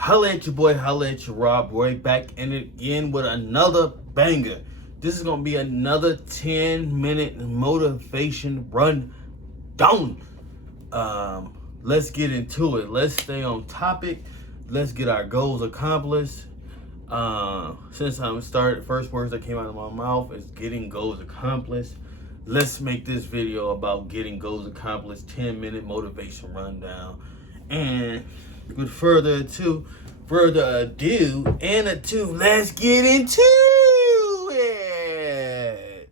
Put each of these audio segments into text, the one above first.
Holla at your boy, holla at your Rob Roy, back in it again with another banger. This is gonna be another 10-minute motivation run down. Let's get into it. Let's stay on topic. Let's get our goals accomplished. Since I'm started, first words that came out of my mouth is getting goals accomplished. Let's make this video about getting goals accomplished. 10-minute motivation rundown. And with further ado, let's get into it.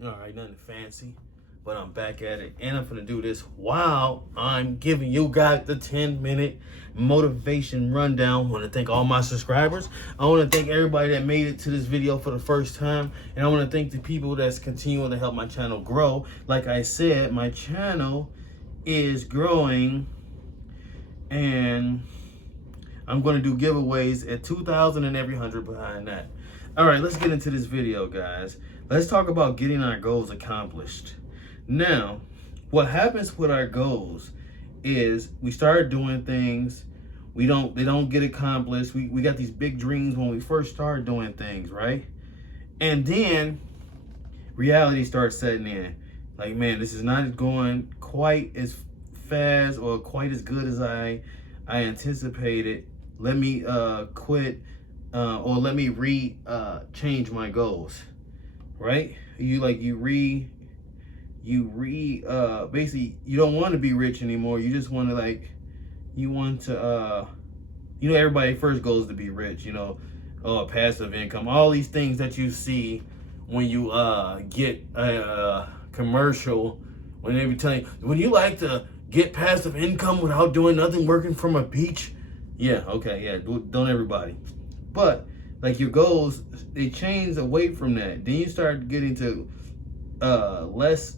All right, nothing fancy, but I'm back at it, and I'm gonna do this while I'm giving you guys the 10-minute motivation rundown. I want to thank all my subscribers. I want to thank everybody that made it to this video for the first time, and I want to thank the people that's continuing to help my channel grow. Like I said, my channel is growing, and I'm going to do giveaways at 2,000 and every 100 behind that. All right, let's get into this video, guys. Let's talk about getting our goals accomplished. Now, what happens with our goals is we start doing things, they don't get accomplished. We got these big dreams when we first start doing things, right? And then reality starts setting in. Like, man, this is not going quite as fast or quite as good as I anticipated. Let me quit or let me change my goals, right? Basically you don't want to be rich anymore. You just want to everybody first goes to be rich, passive income, all these things that you see when you get a commercial, when they be telling you, would you like to get passive income without doing nothing, working from a beach? Yeah, okay, yeah, don't everybody. But like your goals, they change away from that. Then you start getting to less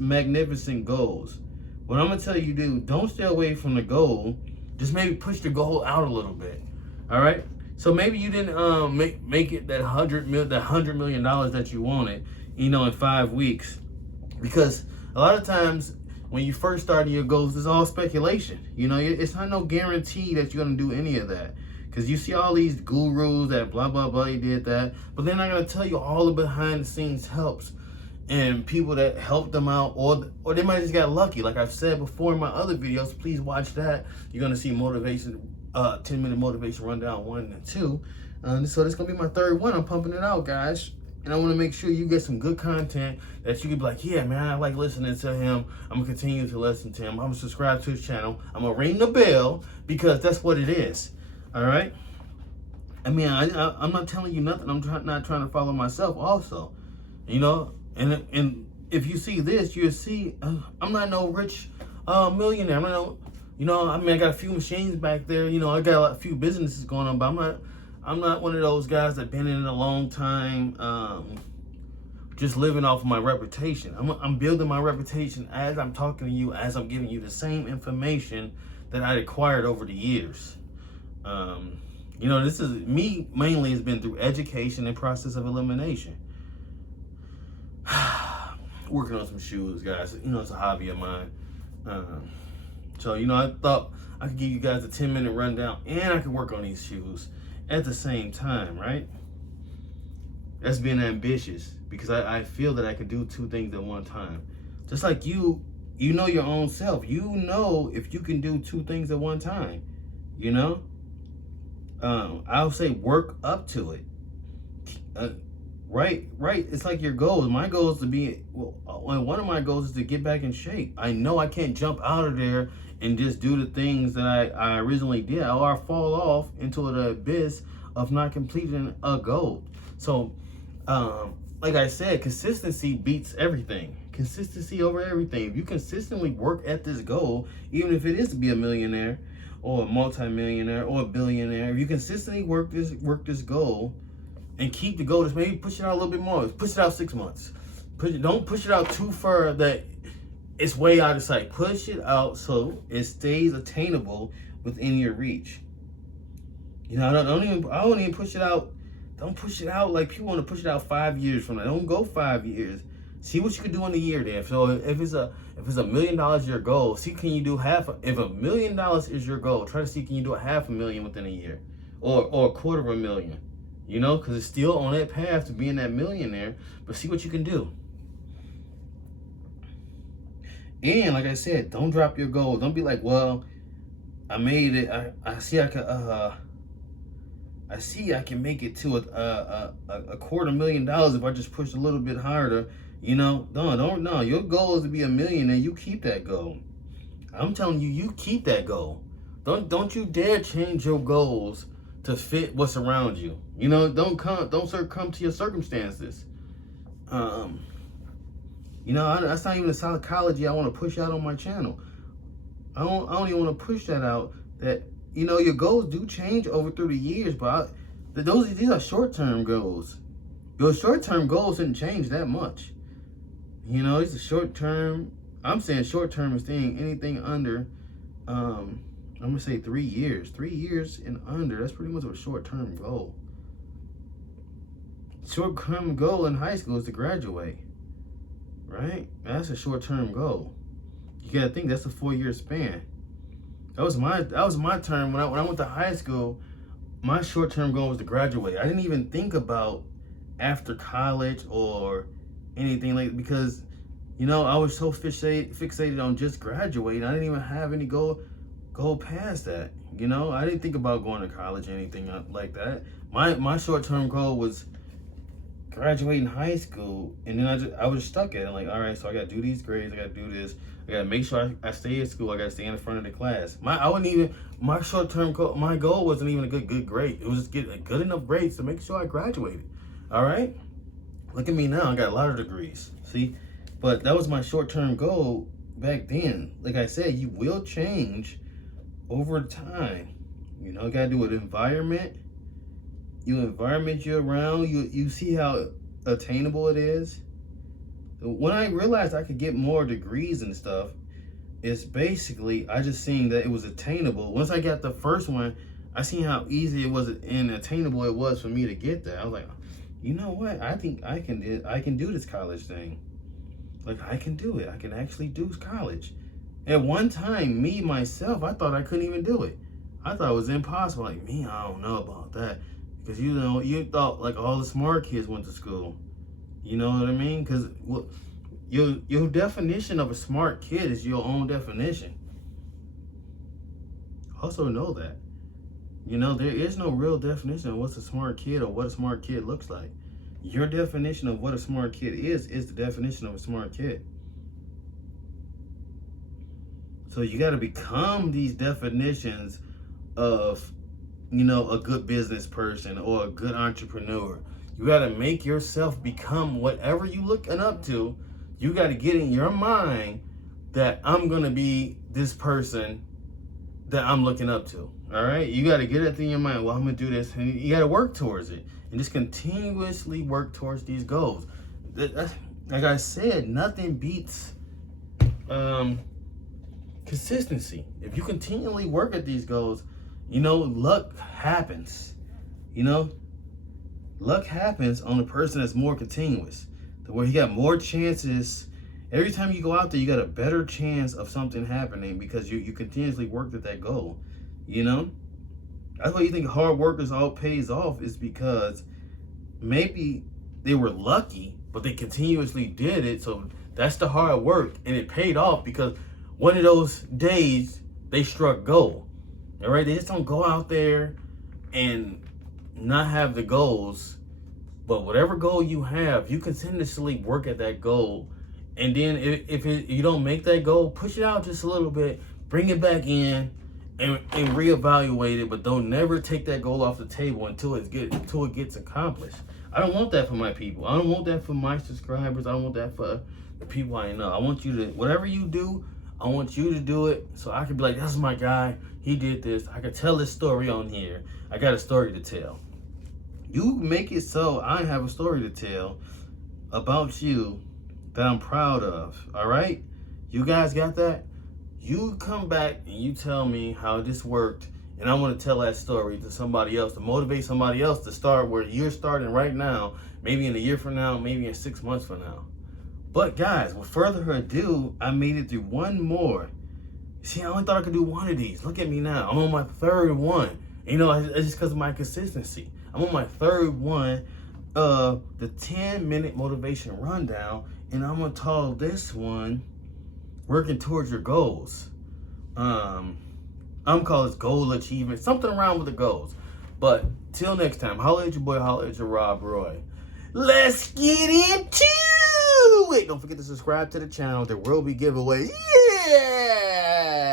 magnificent goals. What I'm gonna tell you, don't stay away from the goal. Just maybe push the goal out a little bit. All right. So maybe you didn't make it that $100 million that you wanted, in 5 weeks, because a lot of times when you first start your goals, it's all speculation. It's not no guarantee that you're gonna do any of that, because you see all these gurus that blah blah blah, they did that, but they're not gonna tell you all the behind the scenes helps and people that helped them out, or they might just got lucky. Like I've said before in my other videos, please watch that. You're gonna see motivation, 10-minute motivation rundown 1 and 2. So this gonna be my third one. I'm pumping it out, guys, and I want to make sure you get some good content that you can be like, yeah, man, I like listening to him. I'm gonna continue to listen to him. I'm gonna subscribe to his channel. I'm gonna ring the bell, because that's what it is. All right. I mean, I'm not telling you nothing. I'm not trying to follow myself also, And if you see this, you'll see I'm not no rich millionaire. I'm not I got a few machines back there. I got a few businesses going on, but I'm not one of those guys that been in it a long time, just living off of my reputation. I'm building my reputation as I'm talking to you, as I'm giving you the same information that I acquired over the years. This is me mainly has been through education and process of elimination. Working on some shoes, guys. It's a hobby of mine. So I thought I could give you guys a 10-minute rundown, and I could work on these shoes at the same time, right? That's being ambitious, because I feel that I could do 2 things at one time. Just like you know your own self. You know if you can do 2 things at one time, I'll say work up to it. Right. It's like your goals. My goal is to be, one of my goals is to get back in shape. I know I can't jump out of there and just do the things that I originally did, or I fall off into the abyss of not completing a goal. So, like I said, consistency beats everything. Consistency over everything. If you consistently work at this goal, even if it is to be a millionaire or a multimillionaire or a billionaire, if you consistently work this goal and keep the goal, just maybe push it out a little bit more. Push it out 6 months. Don't push it out too far that it's way out of sight. Push it out so it stays attainable within your reach. I don't even push it out. Don't push it out like people want to push it out 5 years from now. Don't go 5 years. See what you can do in a year then. So if it's $1 million your goal, see can you do if $1 million is your goal, try to see can you do $500,000 within a year, or $250,000. You know, because it's still on that path to being that millionaire. But see what you can do. And like I said, don't drop your goal. Don't be like, well, I made it. I see I can make it to a $250,000 if I just push a little bit harder. You know, no. Your goal is to be a millionaire. You keep that goal. I'm telling you, you keep that goal. Don't you dare change your goals to fit what's around you. You know, don't succumb to your circumstances. You know, that's not even the psychology I want to push out on my channel. I don't even want to push that out. That, you know, your goals do change through the years, but these are short-term goals. Your short-term goals didn't change that much. You know, it's a short-term. I'm saying short-term is anything under, I'm gonna say 3 years. 3 years and under. That's pretty much a short-term goal. Short-term goal in high school is to graduate. Right? That's a short-term goal. You gotta think that's a 4-year span. That was my term when I went to high school. My short-term goal was to graduate. I didn't even think about after college anything because, you know, I was so fixated on just graduating. I didn't even have any goal past that. You know, I didn't think about going to college or anything like that. My short-term goal was graduating high school, and then I was stuck at it. Like, all right, so I gotta do these grades, I gotta do this, I gotta make sure I stay at school, I gotta stay in the front of the class. My short-term goal, my goal wasn't even a good grade. It was just get a good enough grades to make sure I graduated. All right, look at me now, I got a lot of degrees. See, but that was my short-term goal back then. Like I said, you will change over time. You know, you gotta do with environment. You're around, you see how attainable it is. When I realized I could get more degrees and stuff, it's basically, I just seen that it was attainable. Once I got the first one, I seen how easy it was and attainable it was for me to get that. I was like, you know what? I think I can do this college thing. Like, I can do it. I can actually do college. At one time, myself, I thought I couldn't even do it. I thought it was impossible. Like, me, I don't know about that. Because, you know, you thought like all the smart kids went to school. You know what I mean? Because your definition of a smart kid is your own definition. Also know that. You know, there is no real definition of what's a smart kid or what a smart kid looks like. Your definition of what a smart kid is the definition of a smart kid. So you got to become these definitions of, you know, a good business person or a good entrepreneur. You got to make yourself become whatever you looking up to. You got to get in your mind that I'm going to be this person that I'm looking up to. All right. You got to get that thing in your mind. Well, I'm going to do this. And you got to work towards it and just continuously work towards these goals. Like I said, nothing beats consistency. If you continually work at these goals, you know, luck happens. You know, luck happens on a person that's more continuous, to where you got more chances. Every time you go out there, you got a better chance of something happening because you continuously worked at that goal. You know, that's why you think hard workers all pays off, is because maybe they were lucky, but they continuously did it. So that's the hard work, and it paid off because one of those days they struck gold. All right, they just don't go out there and not have the goals, but whatever goal you have, you continuously work at that goal. And then if you don't make that goal, push it out just a little bit, bring it back in and reevaluate it, but don't never take that goal off the table until it gets accomplished. I don't want that for my people. I don't want that for my subscribers. I don't want that for the people I know. I want you to, whatever you do, I want you to do it so I can be like, that's my guy. He did this. I can tell this story on here. I got a story to tell. You make it so I have a story to tell about you that I'm proud of. All right? You guys got that? You come back and you tell me how this worked, and I want to tell that story to somebody else, to motivate somebody else to start where you're starting right now, maybe in a year from now, maybe in 6 months from now. But guys, with further ado, I made it through one more. See, I only thought I could do one of these. Look at me now. I'm on my third one. You know, it's just because of my consistency. I'm on my third one of the 10-minute motivation rundown, and I'm gonna call this one working towards your goals. I'm calling this goal achievement, something around with the goals. But till next time, holla at your boy, holla at your Rob Roy. Let's get into it. Don't forget to subscribe to the channel. There will be giveaways. Yeah.